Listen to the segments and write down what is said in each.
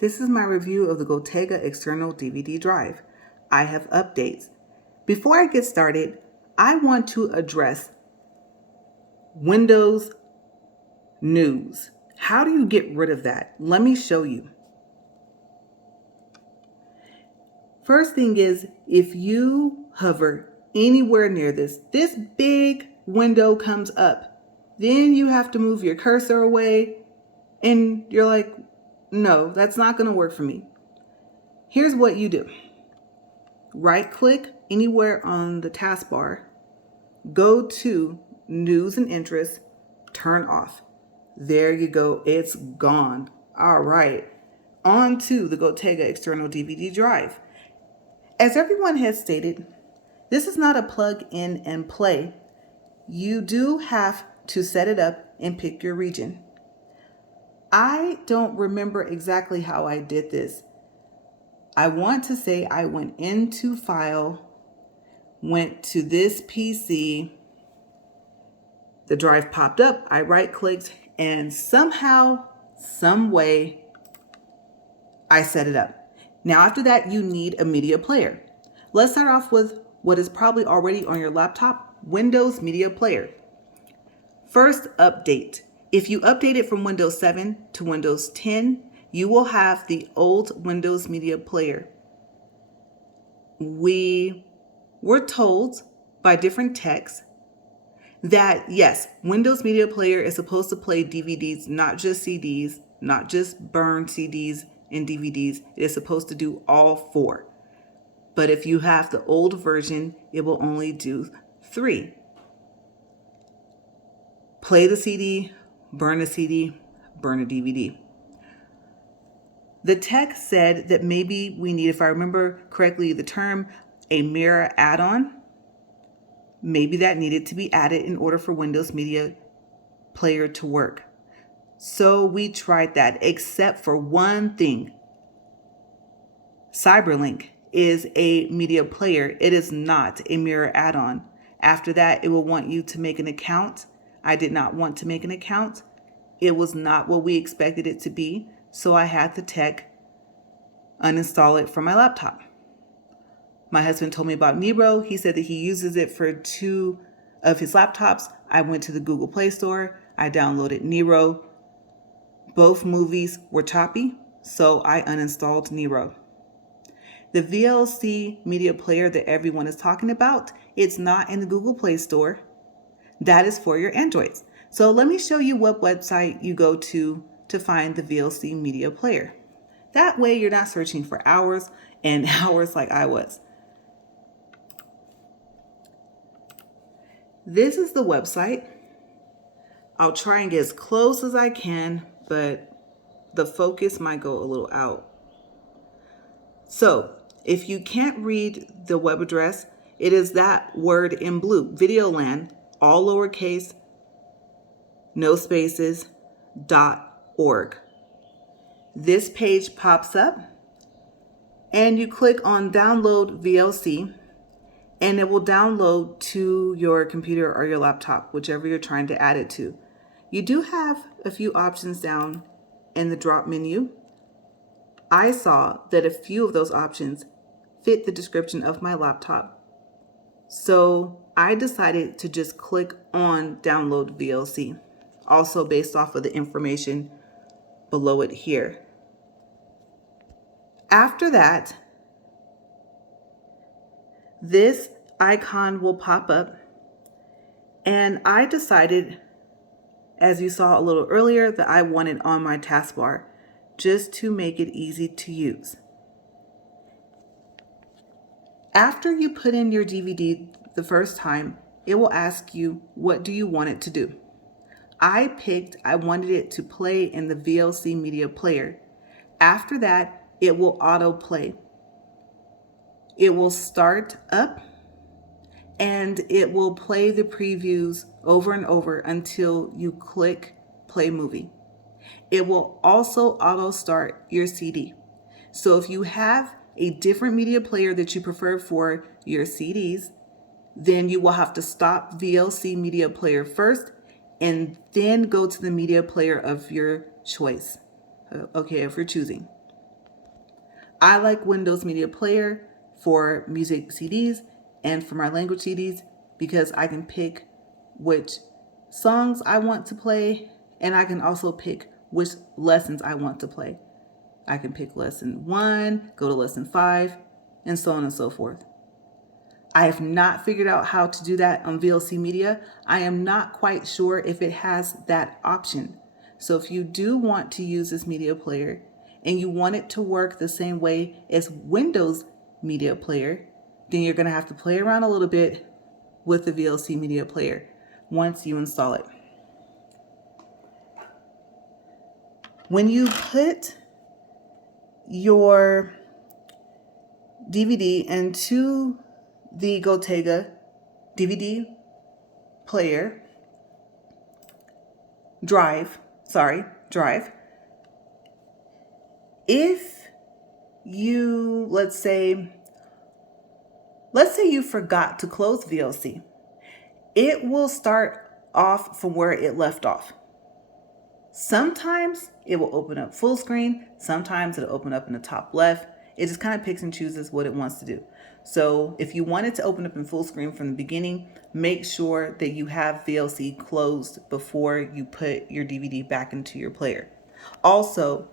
This is my review of the Gotega external DVD drive. I have updates. Before I get started, I want to address Windows News. How do you get rid of that? Let me show you. First thing is, if you hover anywhere near this big window comes up. Then you have to move your cursor away and you're like, no, that's not going to work for me. Here's what you do. Right click anywhere on the taskbar, go to News and Interests, turn off. There you go, it's gone. All right, on to the Gotega external DVD drive. As everyone has stated, this is not a plug in and play. You do have to set it up and pick your region. I don't remember exactly how I did this. I want to say I went into File, went to this PC, the drive popped up, I right-clicked, and somehow, some way, I set it up. Now after that, you need a media player. Let's start off with what is probably already on your laptop, Windows Media Player. First update. If you update it from Windows 7 to Windows 10, you will have the old Windows Media Player. We were told by different techs that yes, Windows Media Player is supposed to play DVDs, not just CDs, not just burned CDs and DVDs. It is supposed to do all four. But if you have the old version, it will only do 3. Play the CD, burn a CD, burn a DVD. The tech said that maybe we need, if I remember correctly the term, a mirror add-on. Maybe that needed to be added in order for Windows Media Player to work. So we tried that, except for one thing. Cyberlink is a media player. It is not a mirror add-on. After that, it will want you to make an account. I did not want to make an account. It was not what we expected it to be, so I had the tech uninstall it from my laptop. My husband told me about Nero. He said that he uses it for 2 of his laptops. I went to the Google Play Store. I downloaded Nero. Both movies were choppy, so I uninstalled Nero. The VLC Media Player that everyone is talking about, it's not in the Google Play Store. That is for your Androids. So let me show you what website you go to find the VLC Media Player. That way you're not searching for hours and hours like I was. This is the website. I'll try and get as close as I can, but the focus might go a little out. So if you can't read the web address, it is that word in blue, Videoland, all lowercase, no spaces, .org. This page pops up and you click on download VLC and it will download to your computer or your laptop, whichever you're trying to add it to. You do have a few options down in the drop menu. I saw that a few of those options fit the description of my laptop. So I decided to just click on download VLC, also based off of the information below it here. After that, this icon will pop up and I decided, as you saw a little earlier, that I wanted on my taskbar just to make it easy to use. After you put in your DVD the first time, it will ask you, what do you want it to do? I wanted it to play in the VLC Media Player. After that, it will autoplay. It will start up and it will play the previews over and over until you click play movie. It will also auto start your CD. So if you have a different media player that you prefer for your CDs, then you will have to stop VLC Media Player first and then go to the media player of your choice, of your choosing. I like Windows Media Player for music CDs and for my language CDs because I can pick which songs I want to play, and I can also pick which lessons I want to play. I can pick lesson 1, go to lesson 5, and so on and so forth. I have not figured out how to do that on VLC Media. I am not quite sure if it has that option. So if you do want to use this media player and you want it to work the same way as Windows Media Player, then you're going to have to play around a little bit with the VLC Media Player once you install it. When you put your DVD into the Gotega DVD player drive, if you, let's say you forgot to close VLC, it will start off from where it left off. Sometimes it will open up full screen. Sometimes it'll open up in the top left. It just kind of picks and chooses what it wants to do. So if you want it to open up in full screen from the beginning, make sure that you have VLC closed before you put your DVD back into your player. Also,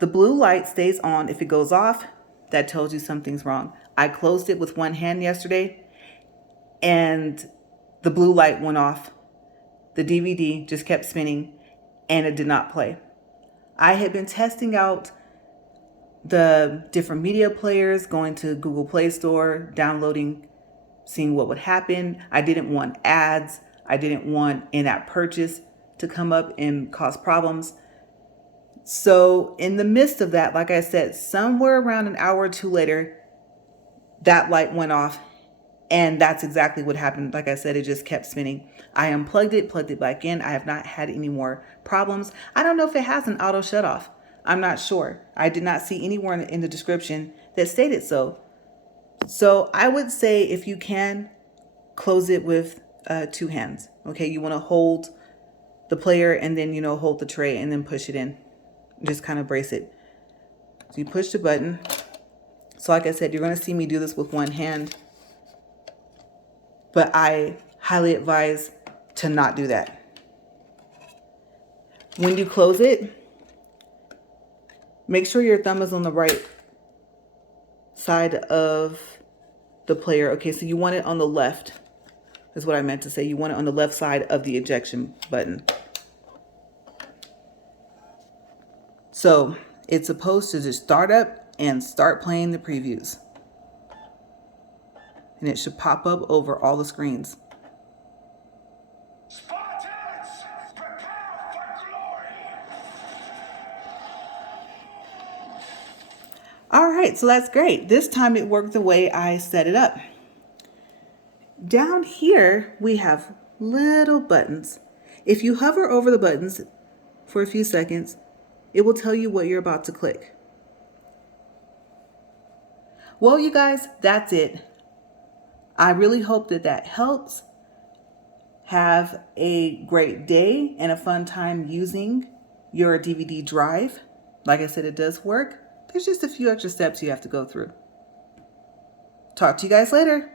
the blue light stays on. If it goes off, that tells you something's wrong. I closed it with one hand yesterday and the blue light went off. The DVD just kept spinning and it did not play. I had been testing out the different media players, going to Google Play Store, downloading, seeing what would happen. I didn't want ads. I didn't want in-app purchase to come up and cause problems. So in the midst of that, like I said, somewhere around an hour or two later, that light went off. And that's exactly what happened. Like I said, it just kept spinning. I unplugged it, plugged it back in. I have not had any more problems. I don't know if it has an auto shut off. I'm not sure. I did not see anywhere in the description that stated so. So I would say if you can, close it with two hands. Okay, you want to hold the player and then, hold the tray and then push it in. Just kind of brace it. So you push the button. So like I said, you're going to see me do this with one hand. But I highly advise to not do that. When you close it, make sure your thumb is on the right side of the player. Okay, so you want it on the left, is what I meant to say. You want it on the left side of the ejection button. So it's supposed to just start up and start playing the previews. And it should pop up over all the screens. Spartans, prepare for glory! All right, so that's great. This time it worked the way I set it up. Down here, we have little buttons. If you hover over the buttons for a few seconds, it will tell you what you're about to click. Well, you guys, that's it. I really hope that helps. Have a great day and a fun time using your DVD drive. Like I said, it does work. There's just a few extra steps you have to go through. Talk to you guys later.